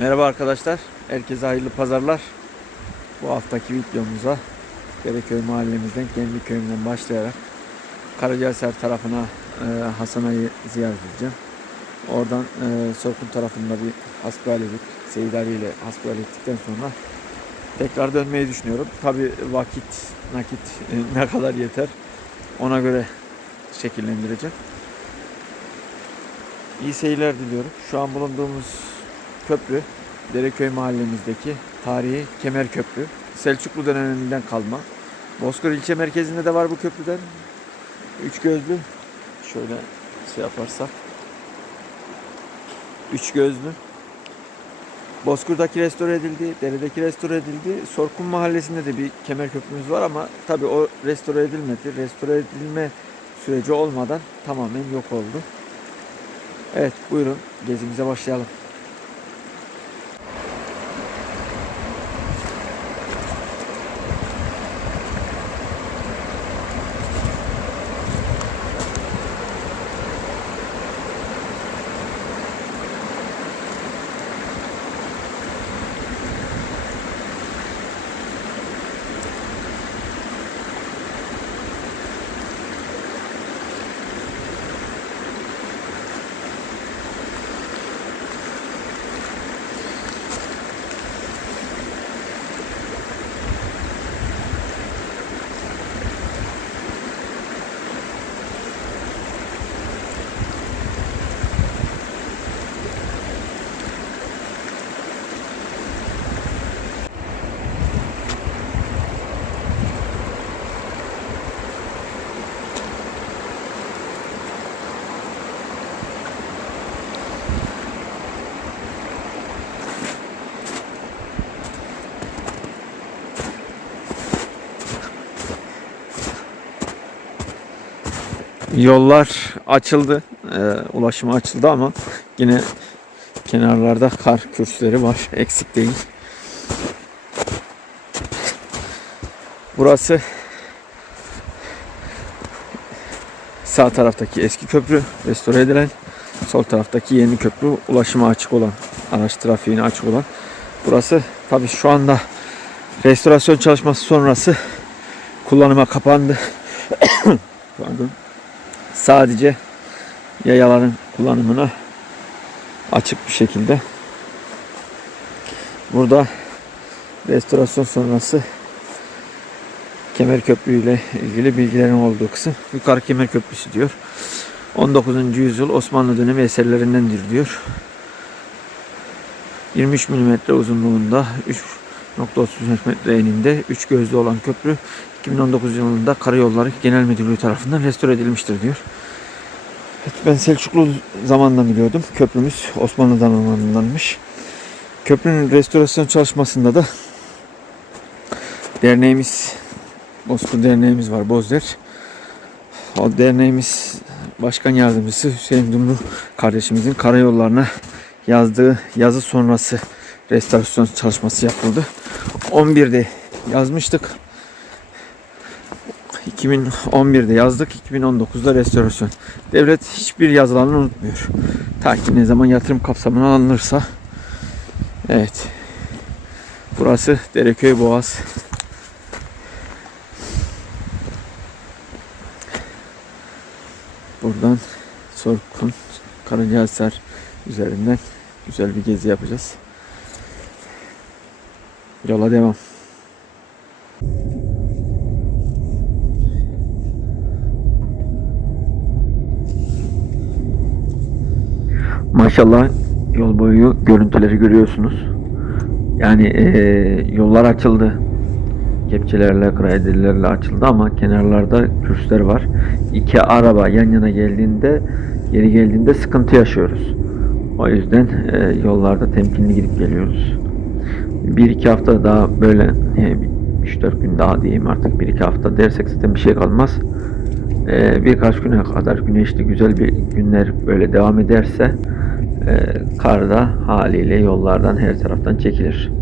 Merhaba arkadaşlar. Herkese hayırlı pazarlar. Bu haftaki videomuza Dereköy mahallemizden, kendi köyümden başlayarak Karacahisar tarafına e, Hasan Ağa'yı ziyaret edeceğim. Oradan e, Sorkun tarafında bir hasbihal edip Seyit Ali ile hasbihal ettikten sonra tekrar dönmeyi düşünüyorum. Tabi vakit, nakit e, ne kadar yeter ona göre şekillendireceğim. İyi seyirler diliyorum. Şu an bulunduğumuz köprü Dereköy mahallemizdeki tarihi Kemer Köprü. Selçuklu döneminden kalma. Bozkır ilçe merkezinde de var bu köprüden. Üç gözlü. Şöyle şey yaparsak. Üç gözlü. Bozkır'daki restore edildi, deredeki restore edildi. Sorkun mahallesinde de bir kemer köprümüz var ama tabii o restore edilmedi. Restore edilme süreci olmadan tamamen yok oldu. Evet buyurun gezimize başlayalım. Yollar açıldı. Ee, ulaşıma açıldı ama yine kenarlarda kar kürsüleri var. Eksik değil. Burası sağ taraftaki eski köprü restore edilen sol taraftaki yeni köprü ulaşıma açık olan araç trafiğine açık olan burası tabi şu anda restorasyon çalışması sonrası kullanıma kapandı Pardon sadece yayaların kullanımına açık bir şekilde. Burada restorasyon sonrası Kemer Köprü ile ilgili bilgilerin olduğu kısım. Yukarı Kemer Köprüsü diyor. 19. yüzyıl Osmanlı dönemi eserlerindendir diyor. 23 mm uzunluğunda 3.33 metre eninde 3 gözlü olan köprü 2019 yılında Karayolları Genel Müdürlüğü tarafından restore edilmiştir diyor. Evet, ben Selçuklu zamanından biliyordum. Köprümüz Osmanlı zamanındanmış. Köprünün restorasyon çalışmasında da derneğimiz Bozkır Derneğimiz var Bozder. O derneğimiz başkan yardımcısı Hüseyin Dumlu kardeşimizin karayollarına yazdığı yazı sonrası restorasyon çalışması yapıldı. 11'de yazmıştık. 2011'de yazdık, 2019'da restorasyon. Devlet hiçbir yazılarını unutmuyor. Ta ki ne zaman yatırım kapsamına alınırsa. Evet. Burası Dereköy Boğaz. Buradan Sorkun, Karacahisar üzerinden güzel bir gezi yapacağız. Yola devam. Maşallah yol boyu görüntüleri görüyorsunuz. Yani eee, yollar açıldı. Kepçelerle, graderlerle açıldı ama kenarlarda kürsüler var. İki araba yan yana geldiğinde, yeri geldiğinde sıkıntı yaşıyoruz. O yüzden eee, yollarda temkinli gidip geliyoruz. Bir iki hafta daha böyle, 3-4 gün daha diyeyim artık bir iki hafta dersek zaten bir şey kalmaz. Eee, birkaç güne kadar güneşli güzel bir günler böyle devam ederse e, karda haliyle yollardan her taraftan çekilir.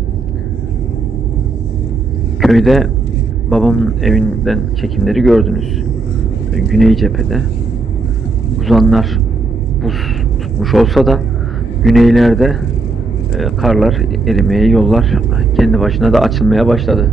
Köyde babamın evinden çekimleri gördünüz. Güney cephede uzanlar buz tutmuş olsa da güneylerde e, karlar erimeye yollar kendi başına da açılmaya başladı.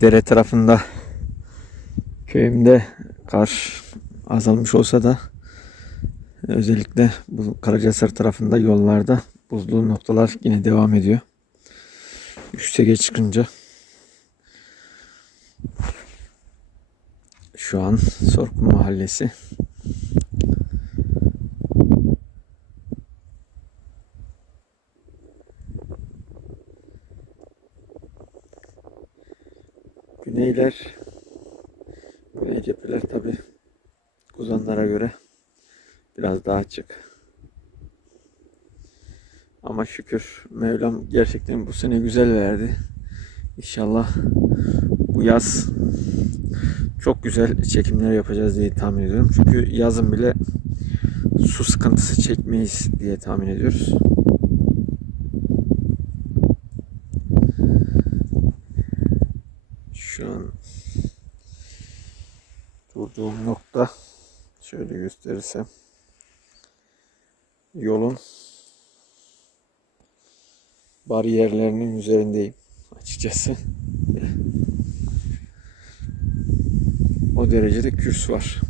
Dere tarafında köyümde kar azalmış olsa da özellikle bu Karacahisar tarafında yollarda buzlu noktalar yine devam ediyor. Yükseğe çıkınca şu an Sorkun Mahallesi Güneyler Güney cepheler tabi kuzanlara göre biraz daha açık. Ama şükür Mevlam gerçekten bu sene güzel verdi. İnşallah bu yaz çok güzel çekimler yapacağız diye tahmin ediyorum. Çünkü yazın bile su sıkıntısı çekmeyiz diye tahmin ediyoruz. Şu an durduğum nokta şöyle gösterirsem yolun bariyerlerinin üzerindeyim açıkçası. O derecede kürs var.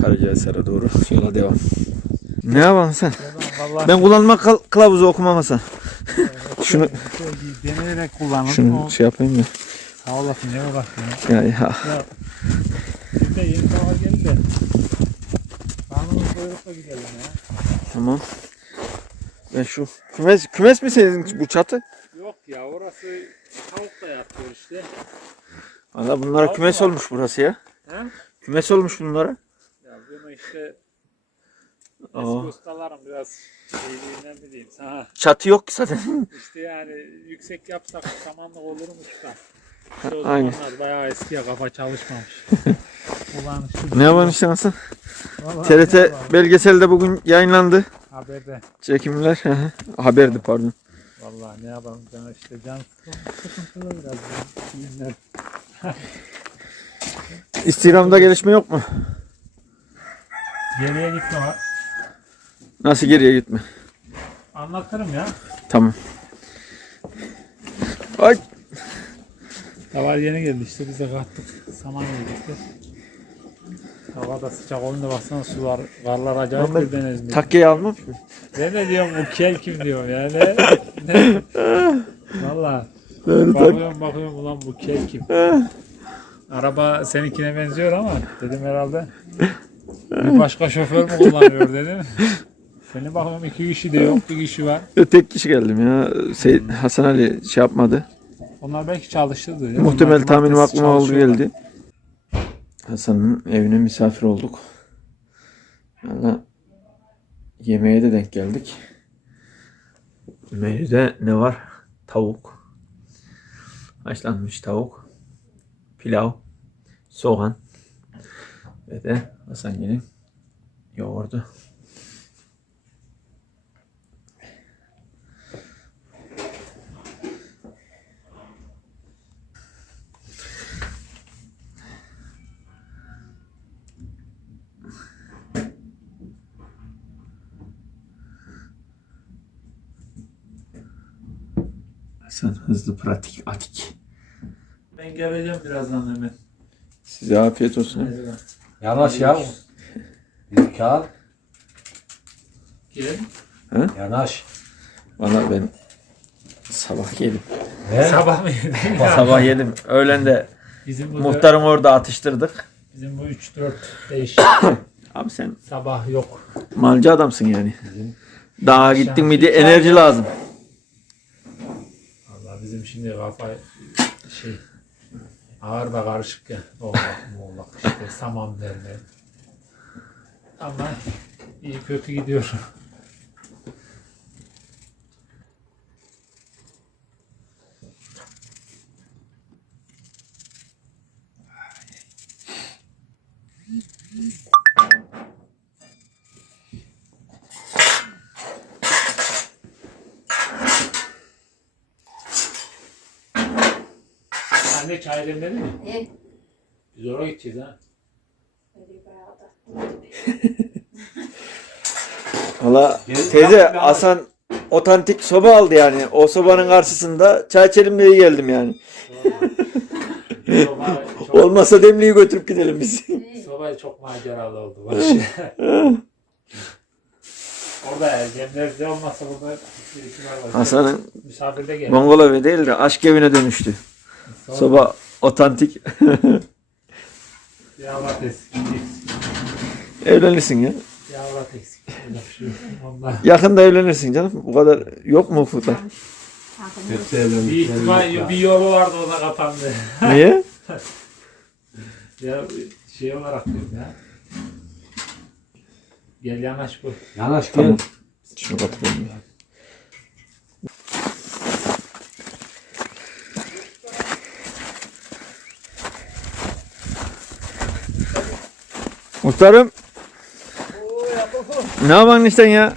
Karacahisar'a doğru yola devam. Ne yapalım sen? Vallahi Ben kullanma kıl- kılavuzu okumamasa. şunu deneyerek kullanılır. şunu O- şey yapayım mı? Sağ olasın ne uğraştın ya. Ya, ya. De yeni hava geldi de. Karnımız doyurukla gidelim ya. Tamam. Ben şu kümes kümes mi senin bu çatı? Yok ya orası tavuk da yapıyor işte. Valla bunlara Tavuk kümes var. olmuş burası ya. He? Kümes olmuş bunlara. Ya bunu işte eski Aa. ustalarım biraz şeyliğinden. Çatı yok ki zaten. İşte yani yüksek yapsak samanlık olurmuş da. Ha, İşte o aynen. zamanlar bayağı eskiye kafa çalışmamış. Ulan şu ne yapalım işte nasıl? Vallahi ne TRT yapalım? belgeselde bugün yayınlandı. Haberde. Çekimler. hı hı. Haberdi pardon. Vallahi ne yapalım can işte can sıkıntı- sıkıntılı biraz ya. Günler. İstihdamda gelişme yok mu? Geriye gitme var. Nasıl geriye gitme? Anlatırım ya. Tamam. Ay. Hava yeni geldi işte biz de kalktık. Saman yedik. Hava da sıcak olunca baksana sular, karlar acayip birden ezmiyor. Takkeyi almam. Ben de diyorum bu kel kim diyorum ya. Ne? Valla. Bakıyorum bakıyorum ulan bu kel kim? Araba seninkine benziyor ama dedim herhalde bir başka şoför mü kullanıyor dedim. Seni bakıyorum iki kişi de yok bir kişi var. Tek kişi geldim ya. Sey- Hasan Ali şey yapmadı. Onlar belki çalıştırdı. değil mi? Muhtemel Onlar tahminim cumartesi aklıma oldu çalışıyorlar. geldi. Hasan'ın evine misafir olduk. Valla yemeğe de denk geldik. Menüde ne var? Tavuk. Haşlanmış tavuk. Pilav. Soğan. Ve de Hasan gelin yoğurdu. Hasan hızlı pratik atik. Ben geleceğim birazdan hemen. Size afiyet olsun. Yanaş ya. Bir kağıt. Gel. Yanaş. Valla ben sabah yedim. Ne? Sabah mı yedin? Sabah yedim. Öğlen de Bizim burada muhtarın orada atıştırdık. Bizim bu 3-4 değişik Abi sen sabah yok. malcı adamsın yani. Daha gittin miydi enerji lazım. Şimdi kafa şey ağır da karışık ya. Oğlak muğlak işte saman derler. Ama iyi kötü gidiyor. Anne çay demledin mi? Ne? Biz oraya gideceğiz ha. Öyle bayağı da. Valla teyze Hasan otantik soba aldı yani. O sobanın karşısında çay içelim diye geldim yani. Soba çok, Olmasa demliği götürüp gidelim biz. soba çok maceralı oldu. Barış. Orada Cemler'de olmasa burada birisi var. Hasan'ın Misafirde geldi. Mongol evi değil de aşk evine dönüştü. Soba otantik. Yavrat eksik. Evlenirsin ya. Yavrat eksik. Yakında evlenirsin canım. Bu kadar yok mu ufukta? Hepsi evlenmiş. Bir ihtimal bir yolu vardı o da kapandı. Niye? ya şey olarak diyorum ya. Gel yanaş bu. Yanaş gel. Tamam. Şunu katırayım. ya. Muhtarım. Ne yapan işte ya?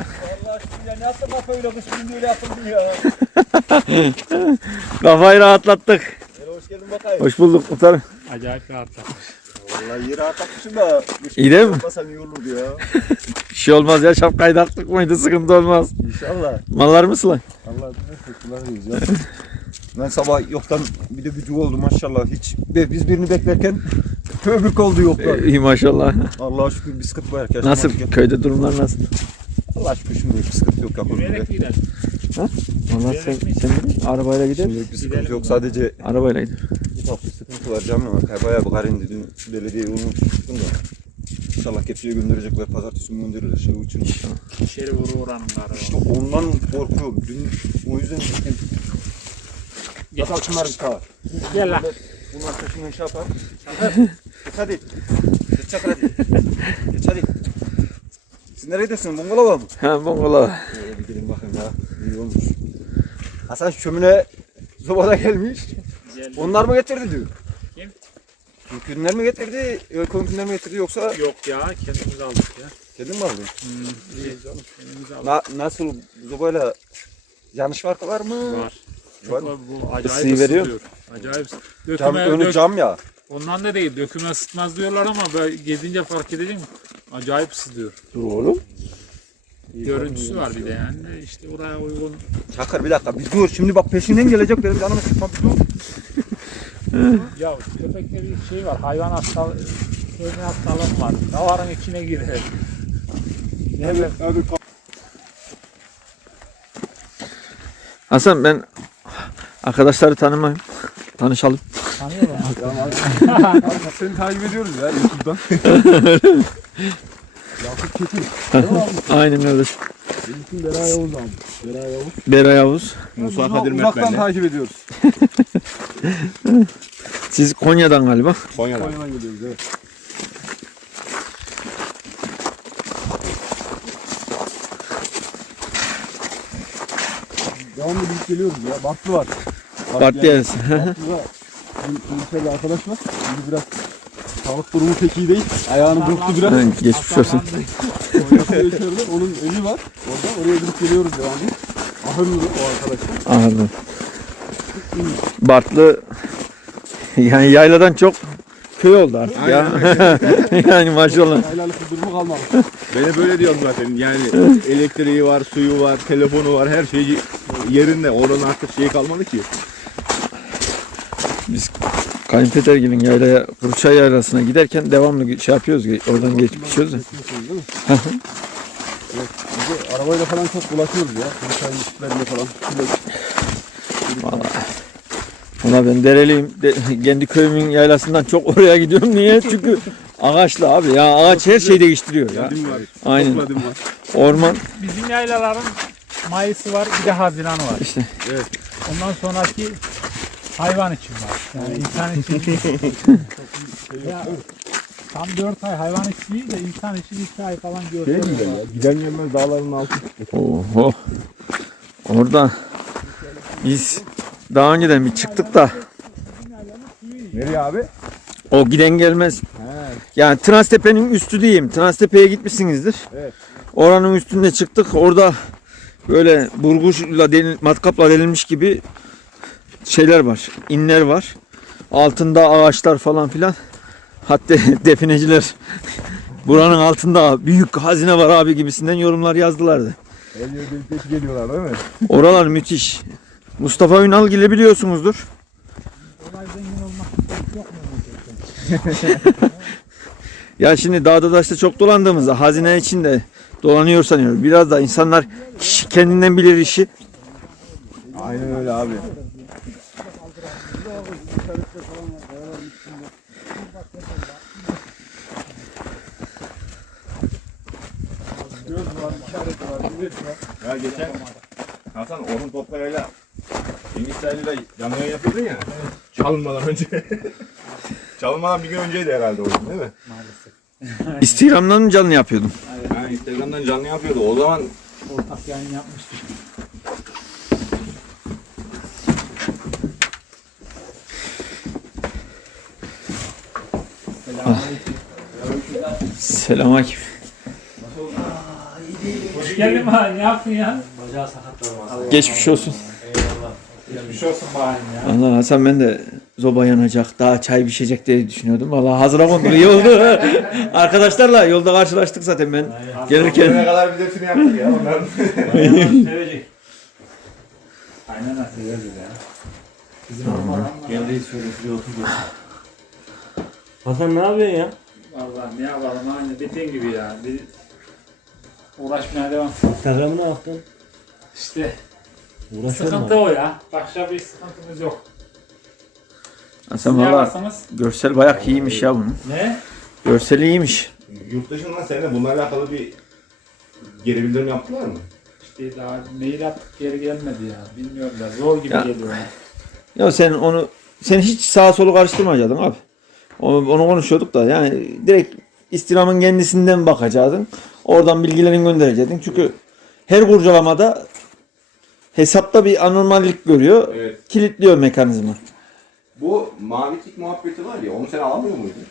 Kafayı rahatlattık. Hoş geldin bakayım. Hoş bulduk muhtarım. Acayip rahatlamış. Vallahi yeri atlatmışım da. İyi değil mi? Yapmasan iyi olurdu ya. Bir şey olmaz ya şapkayı da attık mıydı sıkıntı olmaz. İnşallah. Mallar mısın lan? Allah ne ya. Ben sabah yoktan bir de gücü oldu maşallah. Hiç biz birini beklerken kömürk oldu yoktan. iyi maşallah. Allah'a şükür bir sıkıntı var. Gerçi Nasıl? maşallah. Köyde durumlar nasıl? Allah'a şükür şimdi bir sıkıntı yok Yürüyerek gider. Valla sen, sen arabayla gider. Şimdi bir sıkıntı yok. Sadece Arabayla gider. ufak bir sıkıntı var canım ama bayağı bir karın dedim. Belediyeye unutmuştum da. İnşallah kepçeye gönderecekler. Pazartesi günü gönderirler. Şey için. İçeri vuru uğranın galiba. İşte ondan korkuyorum. Dün o yüzden gittim. Yasal şunları bir kağıt. Gel lan. Bunlar peşinden şey yapar. Geç hadi. Geç çakır hadi. Geç hadi. Siz neredesin? Bungalova mı? Ha. Ee, bir gelin bakın ya. İyi olmuş. Hasan çömüne sobada gelmiş. Gel. Onlar mı getirdi diyor. Kim? Kürkünler mi getirdi? Ölkönkünler mi getirdi yoksa Yok ya kendimiz aldık ya. kendin mi aldın? Hmm, iyi canım. Kendimiz aldık. Na, nasıl sobayla yanlış farkı var mı? Var. Var. Çok, bu acayip Isıyı veriyor. ısıtıyor. Acayip. Cam, Döküme, önü dök- cam ya. Ondan da değil. Döküme ısıtmaz diyorlar ama böyle gezince fark edecek Acayip ısıtıyor. Dur oğlum. Görüntüsü var bir de yani. İşte oraya uygun. Çakır bir dakika bir dur. Şimdi bak peşinden gelecek benim canımı sıkma bir dur. Ya köpekte bir şey var. Hayvan hastalığı, şeyin hastalığım var. Davarın içine girer. Ne bileyim. Hasan ben arkadaşları tanımayayım. Tanışalım. Tanıyor musun? Seni takip ediyoruz ya YouTube'dan. Yakup Çetin. Aynen öyle. Bizim Beray Yavuz abi. Beray Yavuz. Beray Yavuz. Musa Kadir Uzaktan takip ediyoruz. Siz Konya'dan galiba. Konya'dan. Konya'dan geliyoruz evet. Devamlı gidip geliyoruz ya. Bartlı var. Bir bir arkadaş var. Şimdi biraz sağlık durumu pek iyi değil. Ayağını burktu biraz. Geçmiş olsun. Onun evi var. Orada oraya gidip geliyoruz devamlı. Ahırlı o arkadaşlar. Anladım. Bartlı yani yayladan çok köy oldu artık ya. yani maşallah. Aylarlık bir durumu kalmadı. Ben böyle diyorum zaten. Yani elektriği var, suyu var, telefonu var, her şey yerinde. Oranın artık şeyi kalmadı ki. Biz Kayınpedergil'in yaylaya, Kuruçay yaylasına giderken devamlı şey yapıyoruz. Oradan geçip geçiyoruz. evet. Arabayla falan çok dolaşıyoruz ya. Kılıçay üstlerinde falan. Valla ben dereliyim. De, kendi köyümün yaylasından çok oraya gidiyorum. Niye? Çünkü Ağaçlı abi ya ağaç her şeyi değiştiriyor ya. Var. Aynen. Var. Orman Bizim yaylaların Mayıs'ı var bir de Haziran'ı var. işte. Ondan sonraki hayvan için var. Yani insan için ya, tam 4 ay hayvan için değil de insan için 2 ay falan Şey ya. Giden gelmez dağların altı. Oho. Orada biz daha önceden bir çıktık da Nereye abi? o giden gelmez. He. Yani Transtepe'nin üstü diyeyim. Transtepe'ye gitmişsinizdir. Evet. Oranın üstünde çıktık. Orada böyle burguşla delin, matkapla delinmiş gibi şeyler var. inler var. Altında ağaçlar falan filan. Hatta defineciler buranın altında büyük hazine var abi gibisinden yorumlar yazdılardı. Geliyorlar değil mi? Oralar müthiş. Mustafa Ünal gibi biliyorsunuzdur. Olay zengin olmak yok mu? Ya şimdi dağda daşta çok dolandığımızda hazine içinde dolanıyor sanıyorum. Biraz da insanlar kişi kendinden bilir işi. Aynen öyle abi. Ya geçen Hasan Orhun Topkaya'yla Cengiz Saylı'yla canlı yayın yapıyordun ya. Çalınmadan önce. Çalınmadan bir gün önceydi herhalde o gün değil mi? İstihdamdan mı canlı yapıyordum? Ha, Instagram'dan canlı yapıyordu. O zaman Ortak yayın yapmıştık. Selamünaleyküm. Hoş geldin bana ne yaptın ya? Geçmiş olsun. Geçmiş olsun bana ya. Allah Hasan ben de zoba yanacak, daha çay pişecek diye düşünüyordum. Valla hazıra kondu iyi oldu. Arkadaşlarla yolda karşılaştık zaten ben gelirken. ne kadar bir hepsini yaptık ya onların. Sevecek. Aynen severiz ya. Bizim orman Geldi şöyle şuraya otur. Hasan ne yapıyorsun ya? Valla ne yapalım aynı dediğin gibi ya. Bir uğraşmaya devam. Instagram'ı ne yaptın? İşte Uğraşıyor sıkıntı o ya. Başka bir sıkıntımız yok. Hasan Ne valla yaparsanız görsel bayağı iyiymiş ya bunun. ne? Görseli iyiymiş. Yurt dışından seninle bununla alakalı bir geri bildirim yaptılar mı? İşte daha mail attık geri gelmedi ya. Bilmiyorum da zor gibi Ya. geliyor. ya. Ya sen onu sen hiç sağa solu karıştırmayacaktın abi. Onu, onu konuşuyorduk da yani direkt istirhamın kendisinden bakacaktın. Oradan bilgilerini gönderecektin. Çünkü her kurcalamada hesapta bir anormallik görüyor. Evet. Kilitliyor mekanizma. Bu mavi tik muhabbeti var ya onu sen alamıyor muydun?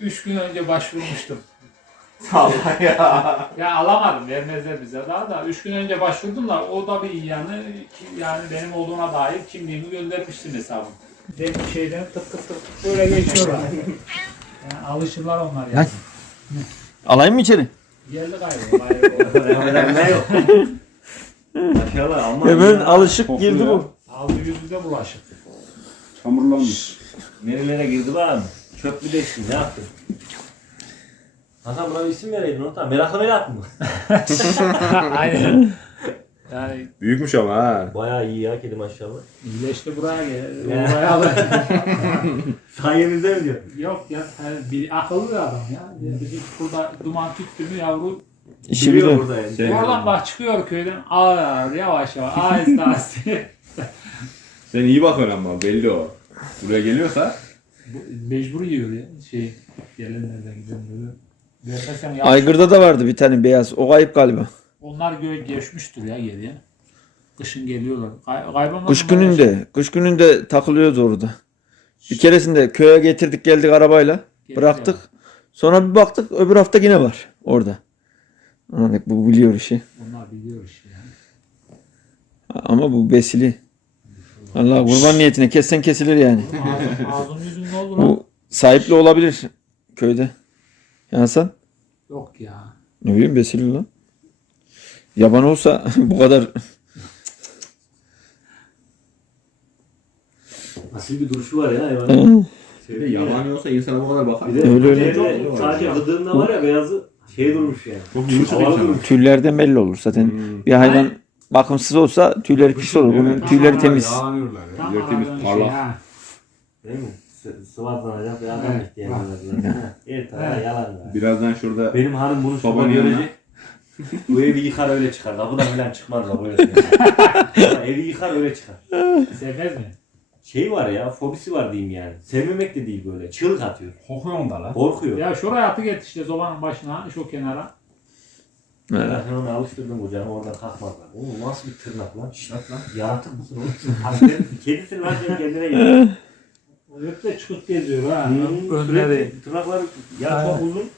Üç gün önce başvurmuştum. Allah ya. Ya alamadım vermezler bize daha da. Üç gün önce başvurdum da o da bir iyi yanı yani benim olduğuna dair kimliğimi göndermiştim hesabım. Benim şeyden tık tık tık tık böyle geçiyorlar. yani alışırlar onlar yani. Lan. Alayım mı içeri? Geldi galiba. ne yok? Maşallah ama Hemen alışık girdi bu. Aldı yüzünde bulaşık. Çamurlanmış. Nerelere girdi bana? Çöp mü değişti ne yaptın? Hasan buna bir isim vereydin. Meraklı merak mı? Aynen. Yani Büyükmüş ama ha. Bayağı iyi ya kedi maşallah. iyileşti buraya gel. Ya. Buraya alır. Sayenizde mi diyor? Yok ya yani bir akıllı bir adam ya. Bizim burada duman tüttü mü yavru İşi Biliyor biliyor. burada yani. Şey- Oradan bak çıkıyor köyden ağır ağır yavaş yavaş aheste aheste. Sen iyi bakıyorsun ama belli o. Buraya geliyorsa Bu Mecbur yiyor ya şey gelenlerden giden böyle. Vermesen yavaş. Aygır'da da vardı bir tane beyaz. O kayıp galiba. Onlar göğe geçmiştir ya geriye. Kışın geliyorlar. Kay Kış gününde, kış gününde takılıyordu orada. Bir keresinde köye getirdik geldik arabayla. şey? Bıraktık. Sonra bir baktık öbür hafta yine var orada. Anladık bu biliyor işi. Onlar biliyor işte yani. Ama bu besili. Allah kurban niyetine kessen kesilir yani. Ağzım yüzüm ne lan? Bu sahipli olabilir köyde. Ya Hasan Yok ya. ne bileyim besili lan. Yaban olsa bu kadar Nasıl bir duruşu var ya hayvanın. bir de yabani olsa insana bu kadar bakar. Bir de Öyle öyle. sadece gıdığında var ya beyazı şey durmuş yani. Çok yumuşak Havalı insan. durmuş. tüylerden belli olur zaten. Bir hayvan bakımsız olsa tüyleri pis olur. Bunun tüyleri temiz. Tam Tüyleri temiz, hayvan parlak. ha. Değil mi? sı- sıvazlanacak bir adam ihtiyacı var. zaten. Evet tamam yalan var. Birazdan şurada Benim hanım bunu Sobanın şurada yanına. görecek. Bu evi yıkar öyle çıkar. Kapıdan falan çıkmaz da böyle. evi yıkar öyle çıkar. Sevmez mi? Şey var ya fobisi var diyeyim yani. Sevmemek de değil böyle. Çığlık atıyor. Kokuyor onda lan. Korkuyor. Ya şuraya atı get işte zobanın başına şu kenara. Ben onu alıştırdım hocam oradan kalkmazlar. Oğlum nasıl bir tırnak lan? Şat lan. Yaratık mısın oğlum? Hakikaten Kedisin lan sen kendine gel. O hep de çıkıp geziyor ha. Hmm, Önleri. sürekli Tırnakları ya çok uzun.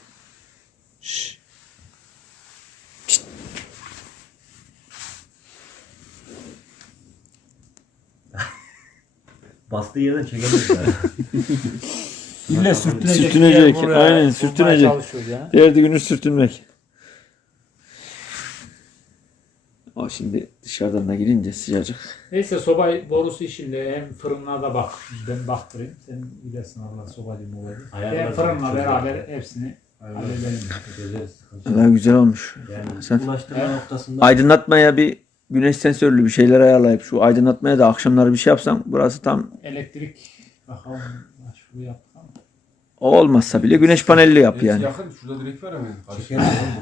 Bastığı yerden çekemez yani. İlle sürtünecek. Sürtünecek, aynen, bulmaya sürtünecek. çalışıyor ya. Derdi günü sürtünmek. O şimdi dışarıdan da girince sıcacık. Neyse soba borusu işinde hem fırınlarda bak. Ben baktırayım. Sen gidersin Allah sobacı mobacı. Ayarlar Hem fırınla beraber hepsini halledelim. Çözeriz. Güzel olmuş. Yani Sen- ulaştırma noktasında Aydınlatmaya bir güneş sensörlü bir şeyler ayarlayıp şu aydınlatmaya da akşamları bir şey yapsam burası tam Elektrik bakalım şunu ama. o olmazsa bile güneş panelli yap Evet, yani. Yakın şurada direkt var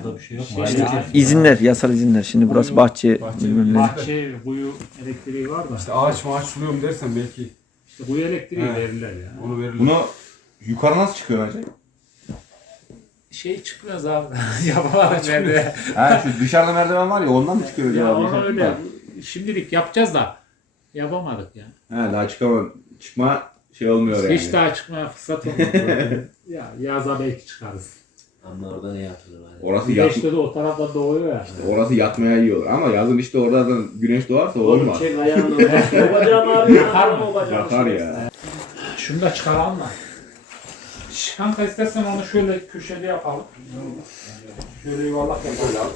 burada bir şey yok. Şey ya. İzinler, yasal izinler. Şimdi burası bahçe, Bahçe. Bahçe, kuyu elektriği var da. İşte ağaç maaç suluyorum dersen belki İşte kuyu elektriği Evet. verirler ya. onu verirler. bunu yukarı nasıl çıkıyor acaba? Şey çıkmıyoruz abi. Yapamadık de. Ha şu dışarıda merdiven var ya ondan mı çıkıyor ya acaba? onu öyle şimdilik yapacağız da yapamadık ya. He daha çıkamam. Çıkma şey olmuyor yani. Hiç daha çıkmaya fırsat olmadı. ya yaza belki çıkarız. Ama orada ne yapılır? Hani? Orası yat, Güneşte de o tarafta doğuyor ya. orası yatmaya yiyor ama yazın işte oradan güneş doğarsa Oğlum olmaz. çek ayağını. O bacağım abi. Yakar mı? Bacağım. Yakar ya. Şunu da çıkaralım da. Şş, Kanka istersen onu şöyle köşede yapalım. Şöyle yuvarlak yapalım.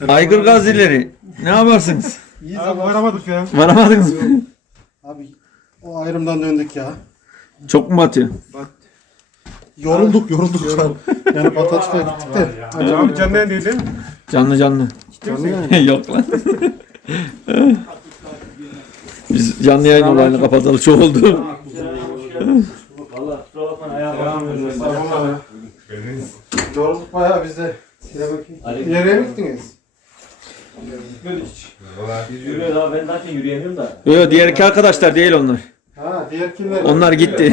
Evet. Aygır gazileri. Ne yaparsınız? İyi abi varamadık ya. Varamadınız mı? Abi o ayrımdan döndük ya. Çok mu batıyor? Yorulduk yorulduk şu an. Yani Pataçka'ya gittik de. Ya. Abi canlı yayın değil değil mi? Canlı canlı. Canlı yayın. Yok lan. Biz canlı yayın olayını kapatalı çok oldu. Valla kusura bakma ayağım. Estağfurullah ya. Yorulduk bayağı biz de. Nereye mi gittiniz? Biz yürüyoruz abi ben zaten yürüyemiyorum da. Yok yok diğer iki arkadaşlar değil onlar. Ha diğer kimler? Onlar gitti.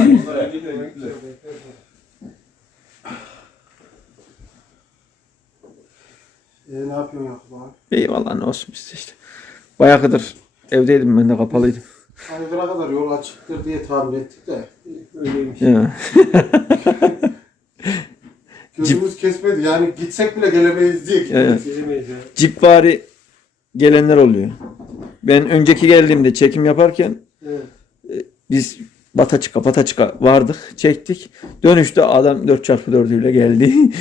E, ne yapıyorsun Yakup abi? İyi vallahi ne olsun işte işte. Bayağıdır evdeydim ben de kapalıydım. Aygır'a kadar yol açıktır diye tahmin ettik de. Öyleymiş. Ya. Gözümüz kesmedi. Yani gitsek bile gelemeyiz diye. Evet. Gelemeyiz ya. Cipvari gelenler oluyor. Ben önceki geldiğimde çekim yaparken Evet. biz Bataçıka Bataçıka vardık çektik. Dönüşte adam 4x4'üyle geldi.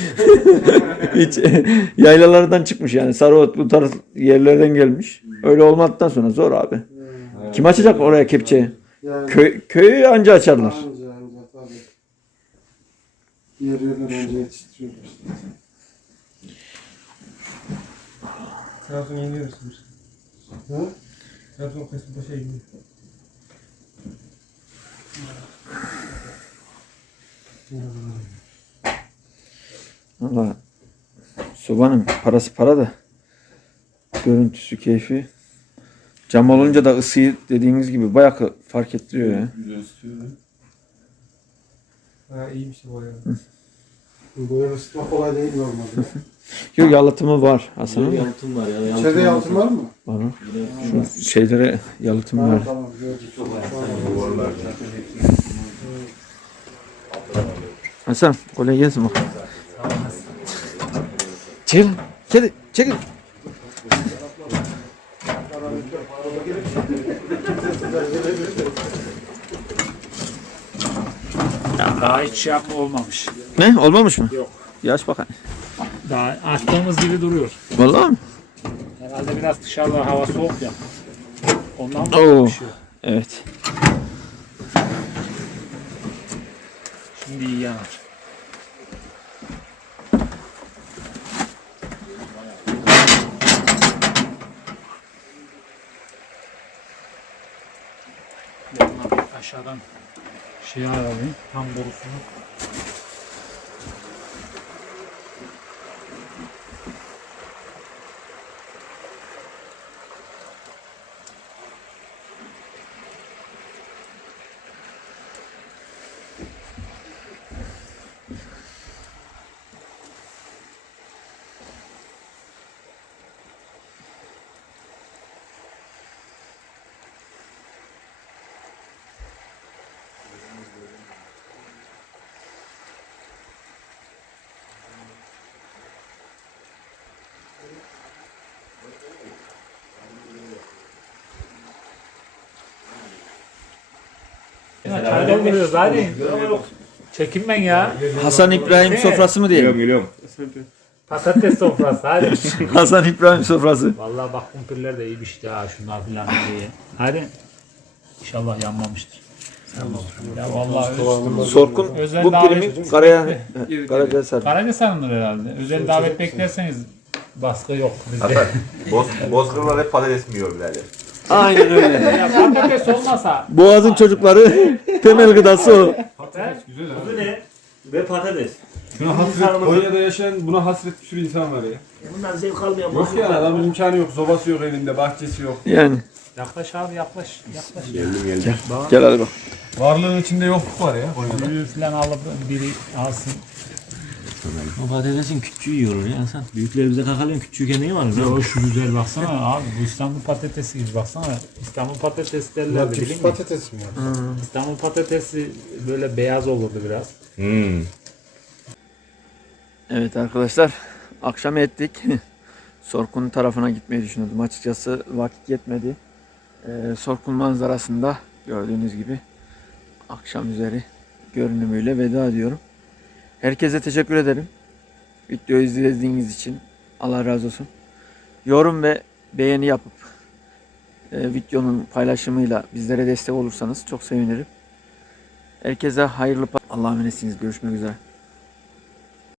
Hiç yaylalardan çıkmış yani Sarıot bu tarz yerlerden gelmiş. Öyle olmadıktan sonra zor abi. Kim açacak oraya kepçeyi? Yani Köy, köyü anca açarlar. Anca yerden önce yetiştiriyorlar işte. Trabzon yeniyor musun? Ha? Trabzon Kasımpaşa yeniyor. Valla sobanın parası para da görüntüsü keyfi. Cam olunca da ısıyı dediğiniz gibi bayağı fark ettiriyor ya. Ha iyiymiş bu ya. Bu ev ısıtma kolay değil normalde. Yok yalıtımı var Hasan'ın. da. Yalıtım var ya. İçeride yalıtım var mı? Var mı? Şu şeylere yalıtım var. Tamam gördük. Çok Hasan kolay gelsin bak. Çekil. Kedi çekil. Daha hiç şey yapma olmamış. Ne olmamış mı? Yok. Yaş bakalım. Daha attığımız gibi duruyor. Vallahi mi? Herhalde biraz dışarıda hava soğuk ya. Ondan Oo. pişiyor? Evet. Şimdi iyi yanar. Aşağıdan şeyi aralayayım. Tam borusunu. Çay dolduruyoruz hadi. Çekinmen ya. Hasan İbrahim sofrası mı diyelim? geliyorum. Patates sofrası hadi. Hasan İbrahim sofrası. Vallahi bak kumpirler de iyi bir şey ha şunlar filan diye. Hadi. İnşallah yanmamıştır. Ya vallahi Sorkun Özel bu davet- primi Karaya Karacaser. Karaca sanılır herhalde. Özel davet beklerseniz baskı yok bizde. Boz, bozkırlar hep patates mi yiyor birader? Aynen öyle. ya patates olmasa Boğaz'ın çocukları temel gıdası o. Patates güzel abi. Bu ne? Ve patates. Şuna hasret, Konya'da yaşayan buna hasret bir sürü insan var ya. Bundan zevk almayan Yok ya adamın imkanı yok, sobası yok elinde, bahçesi yok. Yani yaklaş abi yaklaş yaklaş. Geldim geldim. gel hadi bak. Varlığın içinde yokluk var ya Konya'da. Büyüğü falan alıp biri alsın. O patatesin küçüğü yiyor ya sen. Büyükleri bize kakalıyorsun küçüğü kendine var. Yo şu güzel baksana abi bu İstanbul patatesi gibi baksana. İstanbul patatesi derlerdi Cips bilin mi? patates mi ya? İstanbul patatesi böyle beyaz olurdu biraz. Hmm. Evet arkadaşlar akşam ettik. Sorkun tarafına gitmeyi düşünüyordum. Açıkçası vakit yetmedi. Ee, Sorkun manzarasında gördüğünüz gibi akşam üzeri görünümüyle veda ediyorum. Herkese teşekkür ederim. Videoyu izlediğiniz için Allah razı olsun. Yorum ve beğeni yapıp e, videonun paylaşımıyla bizlere destek olursanız çok sevinirim. Herkese hayırlı Allah'a emanetsiniz. Görüşmek üzere.